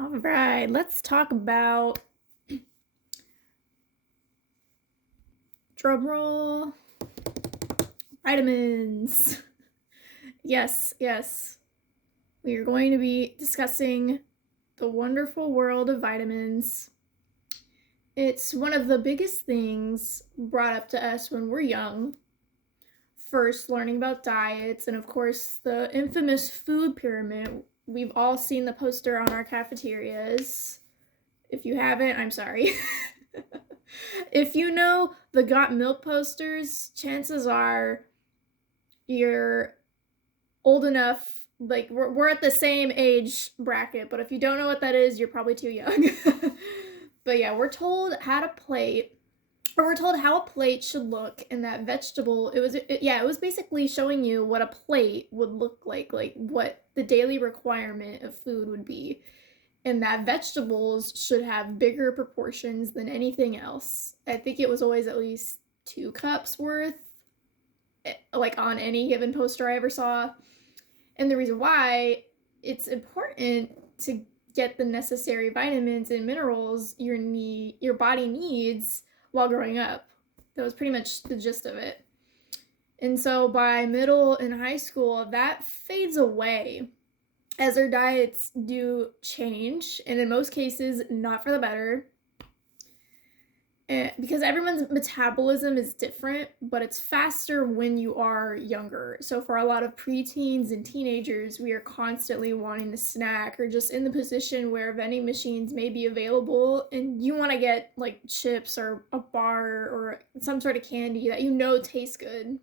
All right, let's talk about drumroll vitamins. Yes. We are going to be discussing the wonderful world of vitamins. It's one of the biggest things brought up to us when we're young. First, learning about diets, and of course, the infamous food pyramid. We've all seen the poster on our cafeterias. If you haven't, I'm sorry. If you know the Got Milk posters, chances are you're old enough. Like, we're at the same age bracket, but if you don't know what that is, you're probably too young. But yeah, we're told how to plate, or we're told how a plate should look, and that vegetable, it was basically showing you what a plate would look like what the daily requirement of food would be, and that vegetables should have bigger proportions than anything else. I think it was always at least 2 cups worth, like on any given poster I ever saw. And the reason why it's important to get the necessary vitamins and minerals your body needs while growing up. That was pretty much the gist of it. And so by middle and high school, that fades away as our diets do change, and in most cases, not for the better. Because everyone's metabolism is different, but it's faster when you are younger. So for a lot of preteens and teenagers, we are constantly wanting to snack, or just in the position where vending machines may be available and you want to get like chips or a bar or some sort of candy that you know tastes good.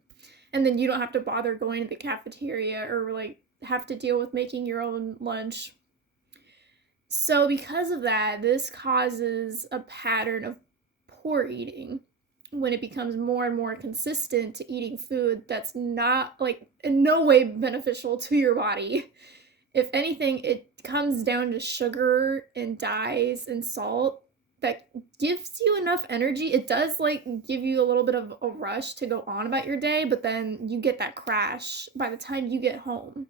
And then you don't have to bother going to the cafeteria or like have to deal with making your own lunch. So because of that, this causes a pattern of poor eating when it becomes more and more consistent to eating food that's not, like, in no way beneficial to your body. If anything, it comes down to sugar and dyes and salt that gives you enough energy. It does like give you a little bit of a rush to go on about your day, but then you get that crash by the time you get home.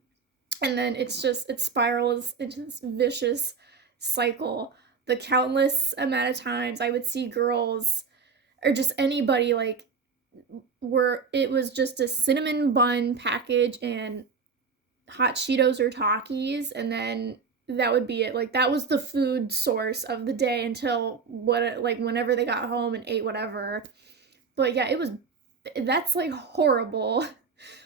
And then it spirals into this vicious cycle. The countless amount of times I would see girls or just anybody like where it was just a cinnamon bun package and hot Cheetos or Takis, and then that would be it. Like that was the food source of the day until whenever they got home and ate whatever. But yeah, that's like horrible.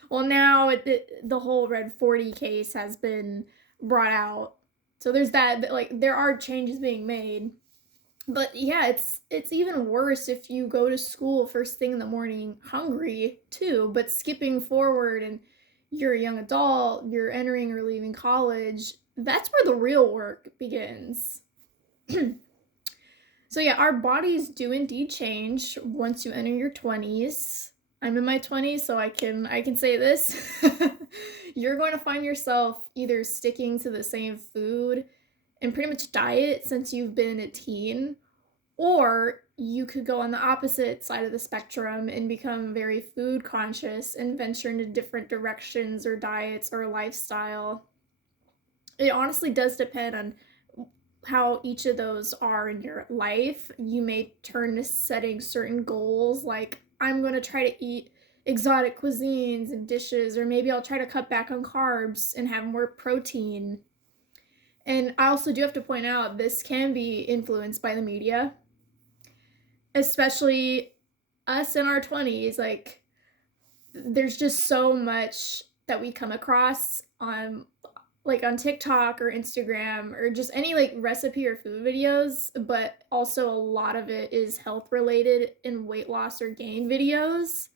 Well, now the whole Red 40 case has been brought out. So there's that, like there are changes being made. But yeah, it's even worse if you go to school first thing in the morning hungry too, but skipping forward and you're a young adult, you're entering or leaving college. That's where the real work begins. So yeah, our bodies do indeed change once you enter your 20s. I'm in my 20s, so I can say this. You're going to find yourself either sticking to the same food and pretty much diet since you've been a teen, or you could go on the opposite side of the spectrum and become very food conscious and venture into different directions or diets or lifestyle. It honestly does depend on how each of those are in your life. You may turn to setting certain goals, like I'm going to try to eat exotic cuisines and dishes, or maybe I'll try to cut back on carbs and have more protein. And I also do have to point out this can be influenced by the media, especially us in our 20s. Like there's just so much that we come across on TikTok or Instagram or just any like recipe or food videos, but also a lot of it is health related and weight loss or gain videos.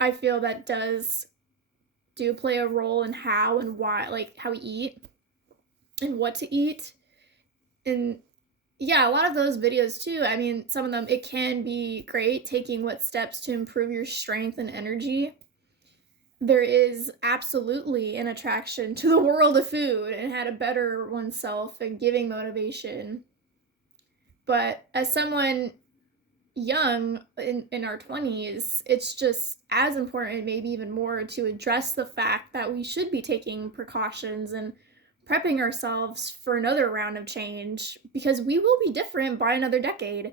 I feel that do play a role in how and why, like how we eat and what to eat. And yeah, a lot of those videos too. I mean, some of them, it can be great taking what steps to improve your strength and energy. There is absolutely an attraction to the world of food and how to better oneself and giving motivation. But as someone young in our 20s, it's just as important, maybe even more, to address the fact that we should be taking precautions and prepping ourselves for another round of change because we will be different by another decade.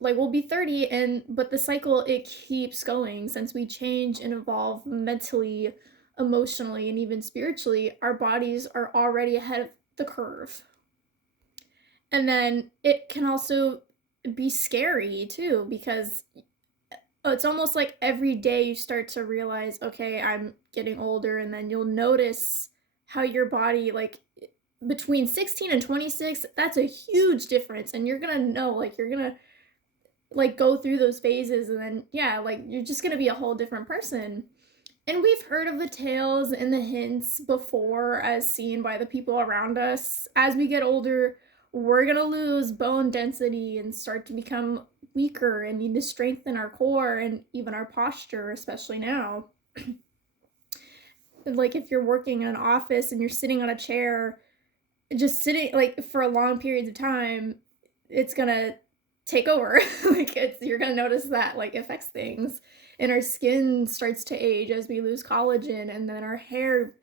Like we'll be 30 and but the cycle it keeps going since we change and evolve mentally, emotionally, and even spiritually. Our bodies are already ahead of the curve. And then it can also be scary too because it's almost like every day you start to realize, okay, I'm getting older, and then you'll notice how your body, like between 16 and 26, that's a huge difference. And you're gonna know, like, you're gonna like go through those phases, and then, yeah, like you're just gonna be a whole different person. And we've heard of the tales and the hints before, as seen by the people around us. As we get older, we're going to lose bone density and start to become weaker and need to strengthen our core and even our posture, especially now. Like if you're working in an office and you're sitting on a chair, just sitting like for long periods of time, it's going to take over. Like you're going to notice that like affects things. And our skin starts to age as we lose collagen, and then our hair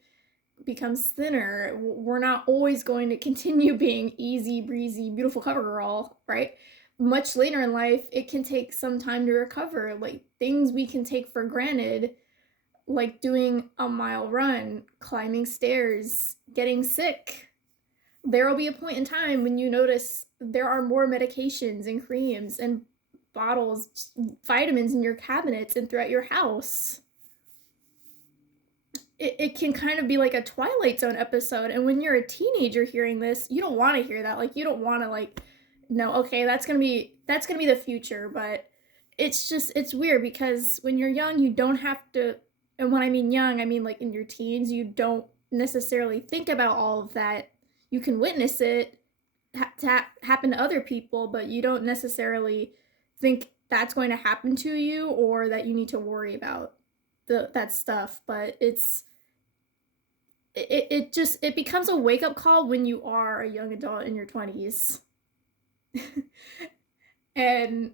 becomes thinner. We're not always going to continue being easy breezy beautiful cover girl, right? Much later in life it can take some time to recover. Like things we can take for granted, like doing a mile run, climbing stairs, getting sick, there will be a point in time when you notice there are more medications and creams and bottles, vitamins in your cabinets and throughout your house. It can kind of be like a Twilight Zone episode. And when you're a teenager hearing this, you don't want to hear that. Like you don't want to like, no, okay, that's gonna be the future. But it's weird because when you're young, you don't have to. And when I mean young, I mean like in your teens, you don't necessarily think about all of that. You can witness it happen to other people, but you don't necessarily think that's going to happen to you or that you need to worry about that stuff. But it just it becomes a wake up call when you are a young adult in your 20s. And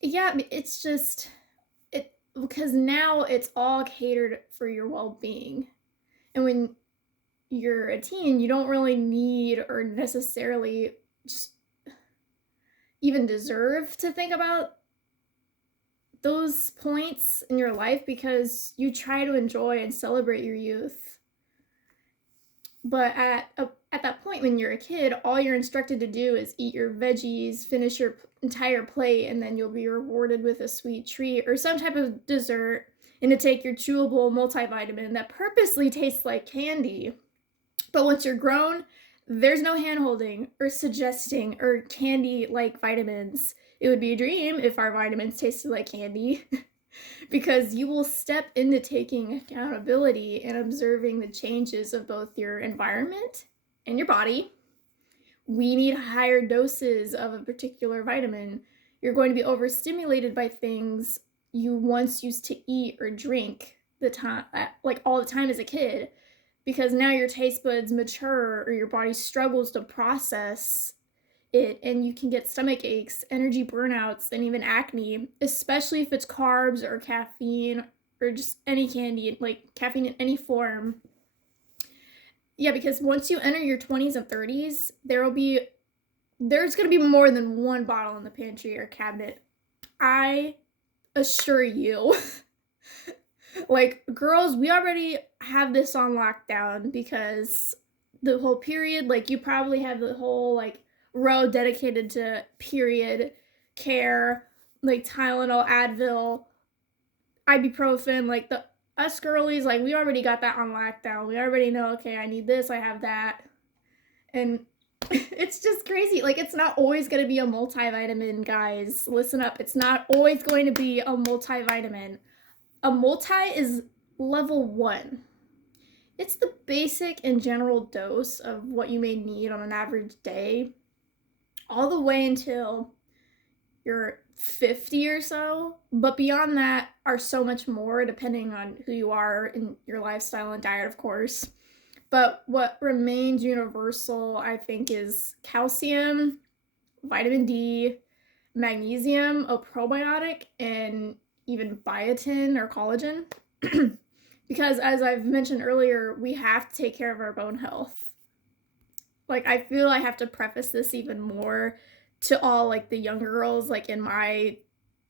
yeah, it's just it because now it's all catered for your well-being. And when you're a teen, you don't really need or necessarily just even deserve to think about those points in your life because you try to enjoy and celebrate your youth. But at that point when you're a kid, all you're instructed to do is eat your veggies, finish your entire plate, and then you'll be rewarded with a sweet treat or some type of dessert, and to take your chewable multivitamin that purposely tastes like candy. But once you're grown, there's no hand holding or suggesting or candy like vitamins. It would be a dream if our vitamins tasted like candy. Because you will step into taking accountability and observing the changes of both your environment and your body. We need higher doses of a particular vitamin. You're going to be overstimulated by things you once used to eat or drink the time, like all the time as a kid, because now your taste buds mature or your body struggles to process it, and you can get stomach aches, energy burnouts, and even acne, especially if it's carbs or caffeine or just any candy, like caffeine in any form. Yeah, because once you enter your 20s and 30s, there's going to be more than one bottle in the pantry or cabinet. I assure you. Like, girls, we already have this on lockdown because the whole period, like, you probably have the whole, like, row dedicated to period care, like Tylenol, Advil, ibuprofen, like the us girlies, like we already got that on lockdown. We already know, okay, I need this, I have that. And it's just crazy. Like it's not always going to be a multivitamin, guys. Listen up. It's not always going to be a multivitamin. A multi is level 1. It's the basic and general dose of what you may need on an average day, all the way until you're 50 or so. But beyond that are so much more, depending on who you are in your lifestyle and diet, of course. But what remains universal, I think, is calcium, vitamin D, magnesium, a probiotic, and even biotin or collagen. because as I've mentioned earlier, we have to take care of our bone health. Like, I feel I have to preface this even more to all like the younger girls, like in my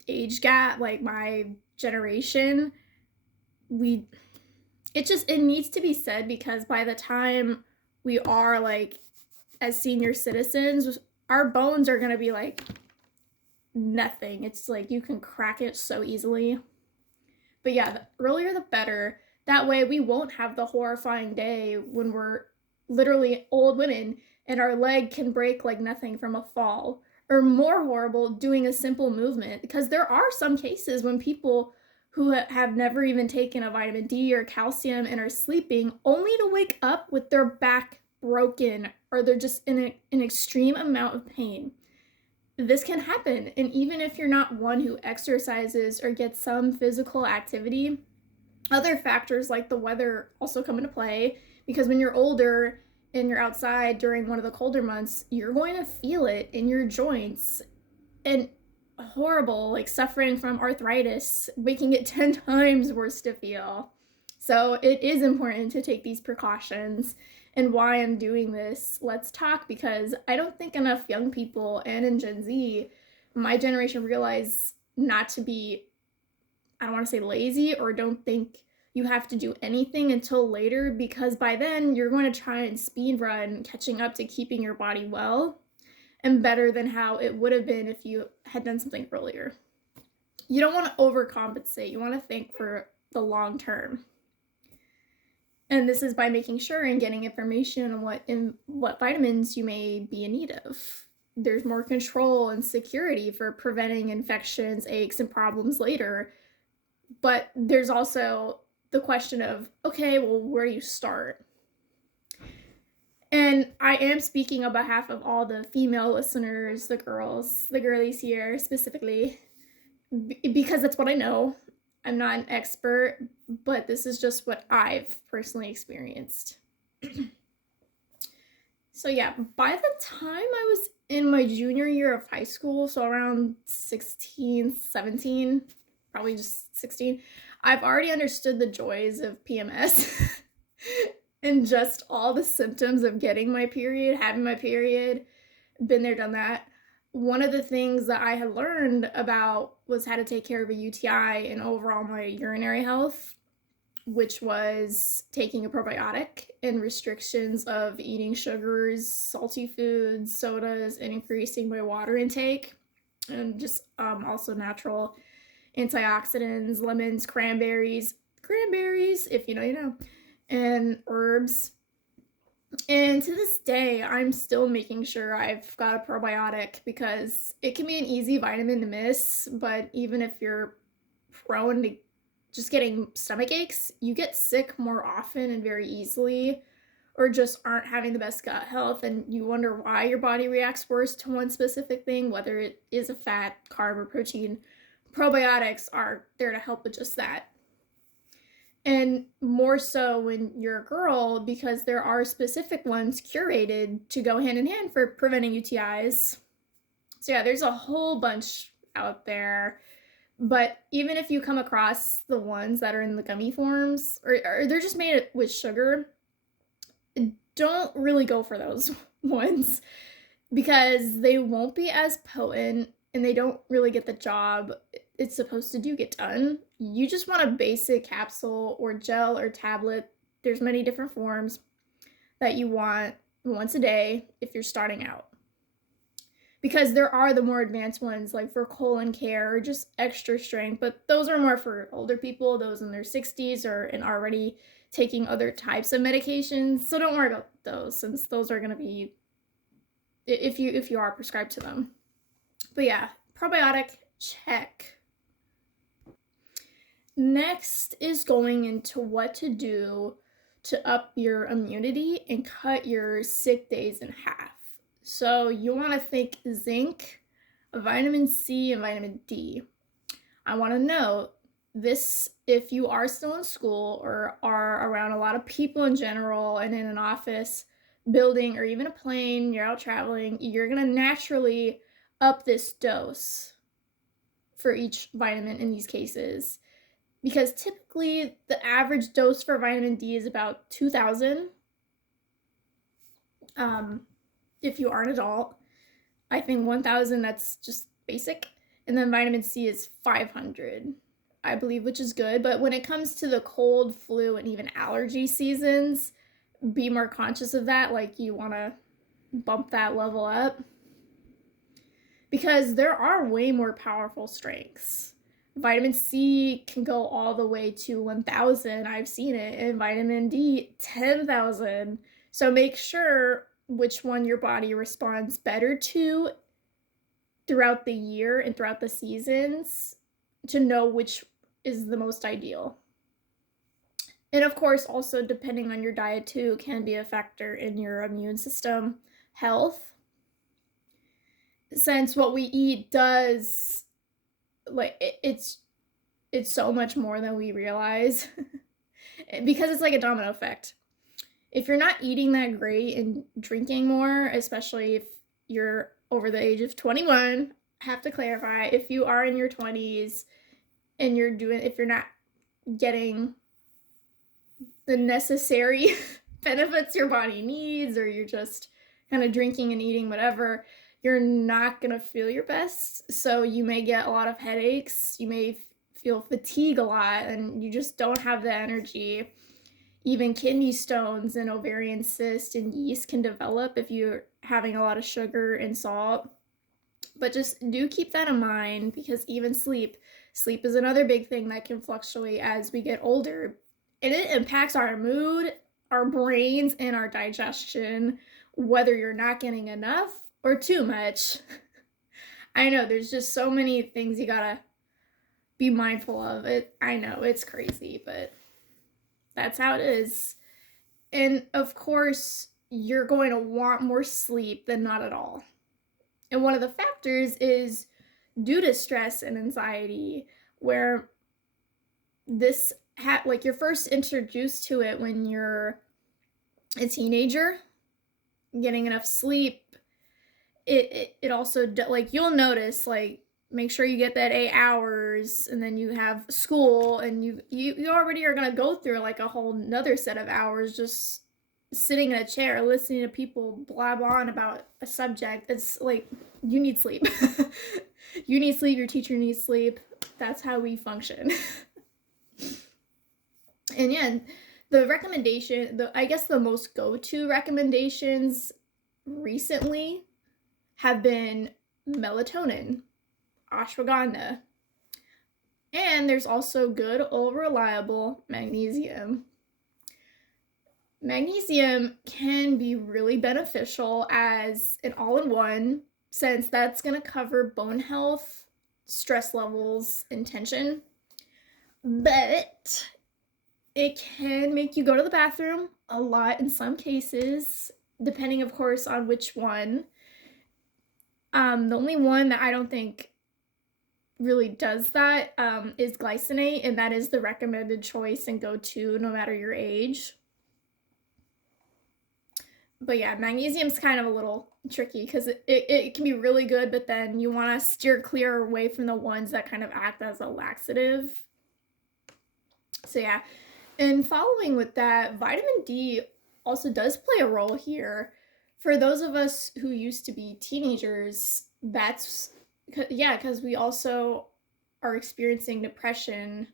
age gap, like my generation. We it needs to be said, because by the time we are like as senior citizens, our bones are going to be like nothing. It's like you can crack it so easily. But yeah, the earlier the better. That way we won't have the horrifying day when we're literally old women and our leg can break like nothing from a fall. Or more horrible, doing a simple movement. Because there are some cases when people who have never even taken a vitamin D or calcium and are sleeping only to wake up with their back broken, or they're just in an extreme amount of pain. This can happen. And even if you're not one who exercises or gets some physical activity, other factors like the weather also come into play, because when you're older and you're outside during one of the colder months, you're going to feel it in your joints, and horrible, like suffering from arthritis, making it 10 times worse to feel. So it is important to take these precautions. And why I'm doing this, let's talk, because I don't think enough young people, and in Gen Z, my generation, realize not to be, I don't want to say lazy, or don't think you have to do anything until later, because by then you're going to try and speed run catching up to keeping your body well and better than how it would have been if you had done something earlier. You don't want to overcompensate. You want to think for the long term. And this is by making sure and getting information on what vitamins you may be in need of. There's more control and security for preventing infections, aches, and problems later. But there's also the question of, okay, well, where do you start? And I am speaking on behalf of all the female listeners, the girlies here specifically, because that's what I know. I'm not an expert, but this is just what I've personally experienced. So yeah, by the time I was in my junior year of high school, so around 16, 17, probably just 16, I've already understood the joys of PMS and just all the symptoms of getting my period, having my period, been there, done that. One of the things that I had learned about was how to take care of a UTI and overall my urinary health, which was taking a probiotic and restrictions of eating sugars, salty foods, sodas, and increasing my water intake, and just also natural antioxidants, lemons, cranberries, if you know, you know, and herbs. And to this day, I'm still making sure I've got a probiotic, because it can be an easy vitamin to miss, but even if you're prone to just getting stomach aches, you get sick more often and very easily, or just aren't having the best gut health, and you wonder why your body reacts worse to one specific thing, whether it is a fat, carb, or protein. Probiotics are there to help with just that. And more so when you're a girl, because there are specific ones curated to go hand in hand for preventing UTIs. So yeah, there's a whole bunch out there. But even if you come across the ones that are in the gummy forms, or they're just made with sugar, don't really go for those ones, because they won't be as potent and they don't really get the job it's supposed to do get done. You just want a basic capsule or gel or tablet. There's many different forms that you want once a day if you're starting out. Because there are the more advanced ones, like for colon care or just extra strength, but those are more for older people, those in their 60s or and already taking other types of medications. So don't worry about those, since those are going to be if you are prescribed to them. But yeah, probiotic, check. Next is going into what to do to up your immunity and cut your sick days in half. So you want to think zinc, vitamin C, and vitamin D. I want to note this: if you are still in school or are around a lot of people in general and in an office building or even a plane, you're out traveling, you're going to naturally up this dose for each vitamin in these cases. because typically the average dose for vitamin D is about 2,000. Um, if you are an adult, I think 1,000, that's just basic. And then vitamin C is 500, I believe, which is good. But when it comes to the cold, flu, and even allergy seasons, be more conscious of that. Like, you want to bump that level up because there are way more powerful strengths. Vitamin C can go all the way to 1,000. I've seen it. And vitamin D, 10,000. So make sure which one your body responds better to throughout the year and throughout the seasons to know which is the most ideal. And of course, also depending on your diet too, can be a factor in your immune system health. Since what we eat does, like, it's so much more than we realize because it's like a domino effect. If you're not eating that great and drinking more, especially if you're over the age of 21, I have to clarify, if you are in your 20s and if you're not getting the necessary benefits your body needs, or you're just kind of drinking and eating whatever, you're not going to feel your best. So you may get a lot of headaches, you may feel fatigue a lot, and you just don't have the energy. Even kidney stones and ovarian cyst and yeast can develop if you're having a lot of sugar and salt. But just do keep that in mind, because even sleep is another big thing that can fluctuate as we get older. And it impacts our mood, our brains, and our digestion, whether you're not getting enough or too much. I know there's just so many things you gotta be mindful of. I know it's crazy, but that's how it is. And of course, you're going to want more sleep than not at all. And one of the factors is due to stress and anxiety, where this like, you're first introduced to it when you're a teenager. Getting enough sleep, it also, like, you'll notice, like, make sure you get that 8 hours, and then you have school, and you already are going to go through like a whole nother set of hours just sitting in a chair listening to people blab on about a subject. It's like, you need sleep. You need sleep, your teacher needs sleep. That's how we function. And yeah, the recommendation, I guess the most go-to recommendations recently have been melatonin, ashwagandha, and there's also good old reliable magnesium. Magnesium can be really beneficial as an all-in-one, since that's going to cover bone health, stress levels, and tension. But it can make you go to the bathroom a lot in some cases, depending, of course, on which one. The only one that I don't think really does that is glycinate, and that is the recommended choice and go-to no matter your age. But yeah, magnesium's kind of a little tricky because it can be really good, but then you want to steer clear away from the ones that kind of act as a laxative. So yeah, and following with that, vitamin D also does play a role here. For those of us who used to be teenagers, that's, yeah, because we also are experiencing depression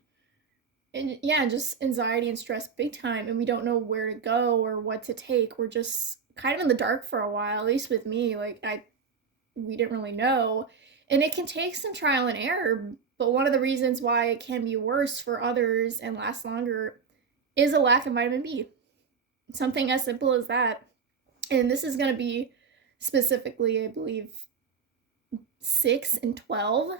and, yeah, just anxiety and stress big time, and we don't know where to go or what to take. We're just kind of in the dark for a while, at least with me. Like, we didn't really know, and it can take some trial and error. But one of the reasons why it can be worse for others and last longer is a lack of vitamin B. Something as simple as that. And this is going to be specifically, I believe, 6 and 12.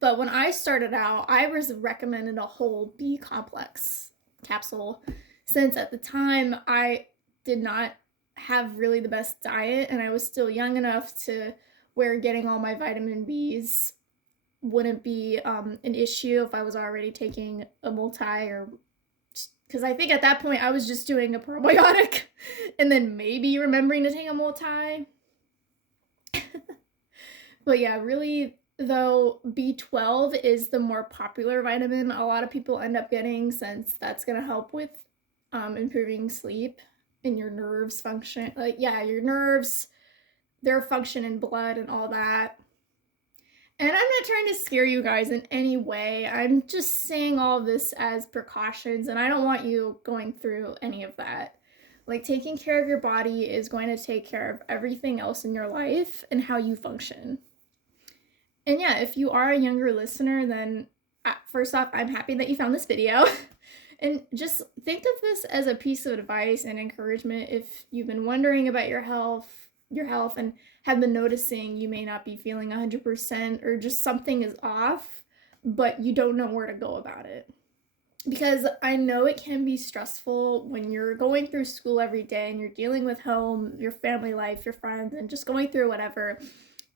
But when I started out, I was recommended a whole B complex capsule, since at the time I did not have really the best diet, and I was still young enough to where getting all my vitamin Bs wouldn't be an issue if I was already taking a multi, or because I think at that point I was just doing a probiotic and then maybe remembering to take a multi. But yeah, really, though B12 is the more popular vitamin a lot of people end up getting, since that's going to help with improving sleep and your nerves function. Like, yeah, your nerves, their function in blood and all that. And I'm not trying to scare you guys in any way. I'm just saying all of this as precautions, and I don't want you going through any of that. Like, taking care of your body is going to take care of everything else in your life and how you function. And yeah, if you are a younger listener, then first off, I'm happy that you found this video. And just think of this as a piece of advice and encouragement if you've been wondering about your health and have been noticing you may not be feeling 100% or just something is off, but you don't know where to go about it. Because I know it can be stressful when you're going through school every day and you're dealing with home, your family life, your friends, and just going through whatever.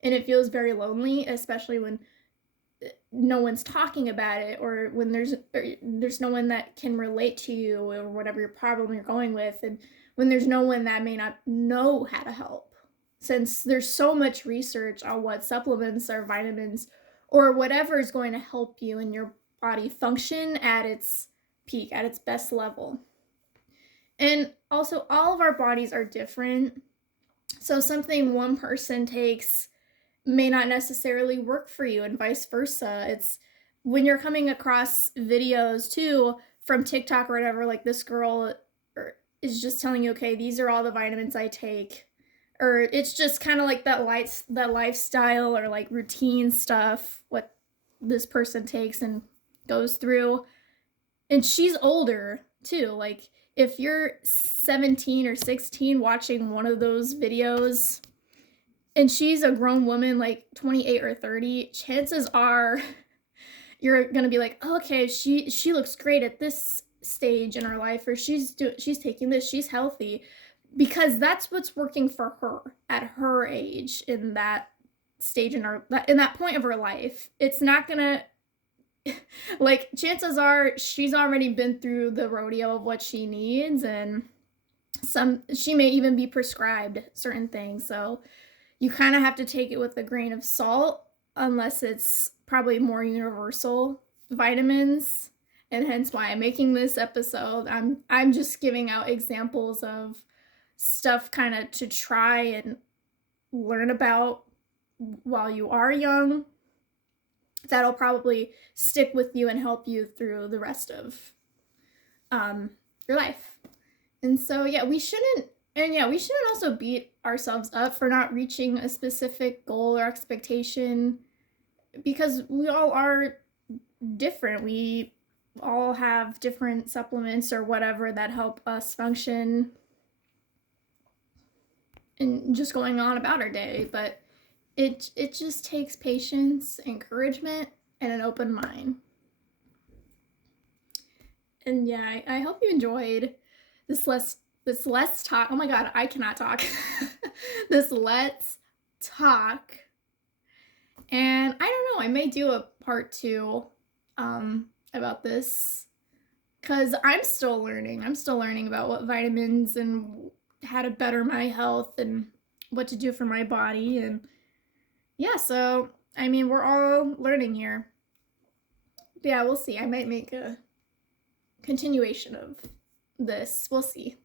And it feels very lonely, especially when no one's talking about it, or when there's no one that can relate to you or whatever your problem you're going with, and when there's no one that may not know how to help, since there's so much research on what supplements or vitamins or whatever is going to help you and your body function at its peak, at its best level. And also, all of our bodies are different, so something one person takes may not necessarily work for you, and vice versa. It's when you're coming across videos too from TikTok or whatever, like this girl is just telling you, okay, these are all the vitamins I take, or it's just kind of like that lifestyle or like routine stuff what this person takes and goes through. And she's older too. Like, if you're 17 or 16 watching one of those videos and she's a grown woman, like 28 or 30, chances are you're gonna be like, oh, okay, she looks great at this stage in her life, or she's taking this, she's healthy, because that's what's working for her at her age, in that stage in that point of her life. It's not gonna, like, chances are she's already been through the rodeo of what she needs, and she may even be prescribed certain things. So you kind of have to take it with a grain of salt, unless it's probably more universal vitamins. And hence why I'm making this episode. I'm just giving out examples of stuff kind of to try and learn about while you are young. That'll probably stick with you and help you through the rest of your life. And so yeah, we shouldn't also beat ourselves up for not reaching a specific goal or expectation, because we all are different. We all have different supplements or whatever that help us function and just going on about our day. But it just takes patience, encouragement, and an open mind. And yeah, I hope you enjoyed this let's talk. Oh my god, I cannot talk. This let's talk. And I don't know, I may do a part 2 about this, because I'm still learning. I'm still learning about what vitamins and how to better my health and what to do for my body. And yeah, so I mean, we're all learning here. But yeah, we'll see. I might make a continuation of this. We'll see.